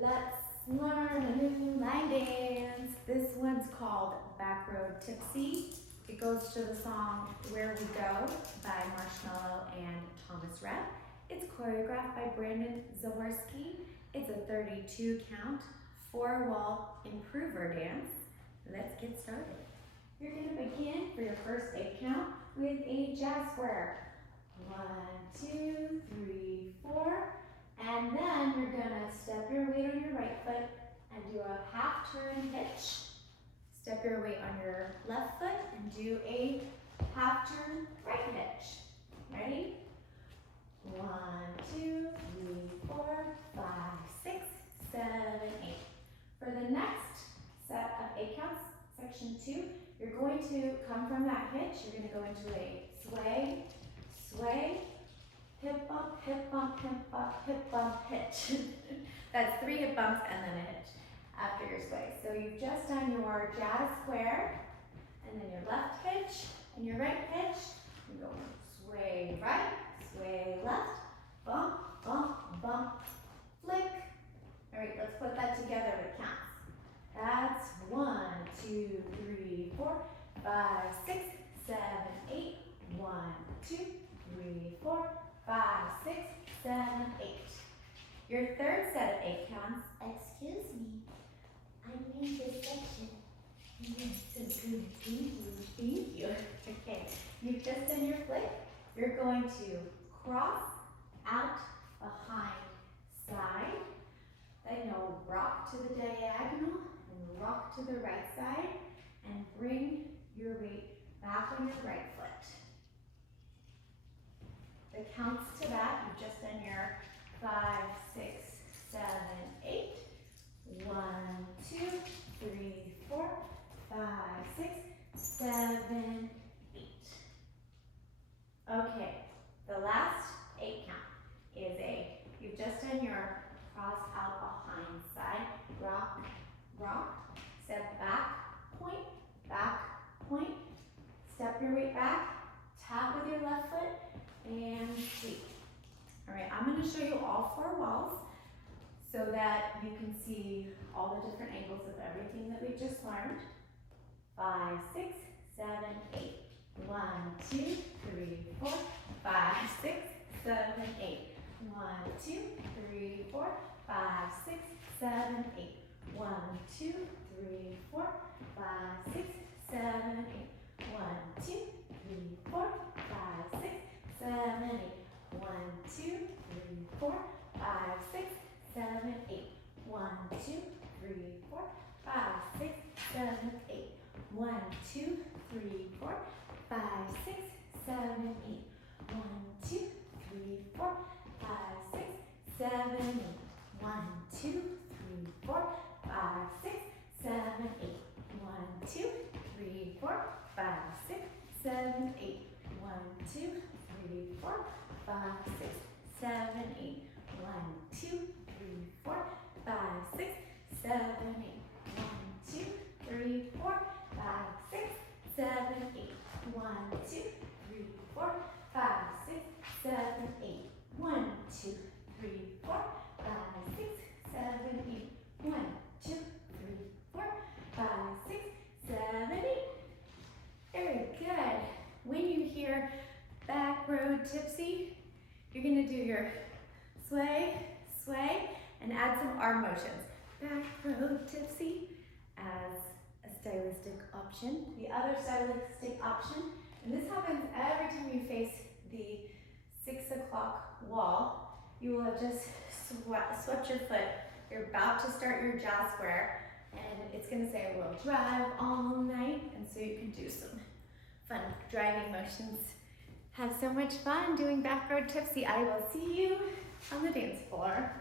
Let's learn a new line dance. This one's called Backroad Tipsy. It goes to the song Where We Go by Marshmello and Thomas Rhett. It's choreographed by Zahorsky. It's a 32 count, 4-wall improver dance. Let's get started. You're going to begin for your first 8 count with a jazz square. 1, 2, 3, 4. And then you're gonna step your weight on your right foot and do a half turn hitch. Step your weight on your left foot and do a half turn right hitch. Ready? 1, 2, 3, 4, 5, 6, 7, 8. For the next set of 8 counts, section 2, you're going to come from that hitch. You're gonna go into a sway, sway, hip bump, hip bump, hip bump, hip bump, hitch. That's 3 hip bumps and then a hitch after your sway. So you've just done your jazz square, and then your left hitch, and your right hitch. You go sway right, sway left, bump, bump, bump, flick. All right, let's put that together with counts. That's 1, 2, 3, 4, 5, 6, 7, 8. 1, 2, 3, 4, 5, 6, 7, 8. Your third set of 8 counts. Excuse me, I made this section. Yes, so good. Thank you. Thank you. Okay, you've just done your flick. You're going to cross out behind side. Then you'll rock to the diagonal and rock to the right side and bring your weight back on your right foot. The counts to that, you've just done your 5, 6, 7, 8. 1, 2, 3, 4, 5, 6, 7, 8. Okay, the last 8 count is you've just done your cross out behind side, rock, rock, step back, point, step your weight back, tap with your left foot, and sweep. All right, I'm going to show you all 4 walls so that you can see all the different angles of everything that we just learned. 5, 6, 7, 8. 1, 2, 3, 4, 5, 6, 7, 8. 1, 2, 3, 4, 5, 6, 7, 8. 1, 2, 3, 4, 5, 6, 7, 8. 1, 2, 3, 4, 5, 6, 7, 8. 1, 2, 3, 4, 5, 6, 7, 8. 1, 2, 3, 4, 5, 6, 7, 8. 1, 2, 3, 4, 5, 6, 7, 8. 1, 2, 3, 4, 5, 6, 7, 8. 1, 2, 3, 4, 5, 6, 7, 8. 1, 2, 3, 4, 5, 6, 7, 8. 1, 2, 3, 4, 5, 6, 7, 8. 1, 2, 3, 4, 5, 6, 7, 8. 1, 2, 3, 4, 5, 6, 7, 8. 1, 2, 3, 4, 5, 6, 7, 8. 1, 2, 3, 4, 5, 6, 7, 8. 1, 2, 3, 4, 5, 6, 7, 8. Very good. When you hear Backroad Tipsy, you're going to do your sway, sway, and add some arm motions. Backroad Tipsy as a stylistic option. The other stylistic option, and this happens every time you face the 6 o'clock wall, you will have just swept your foot. You're about to start your jazz square, and it's going to say, we'll drive all night, and so you can do some fun driving motions. Have so much fun doing Backroad Tipsy. I will see you on the dance floor.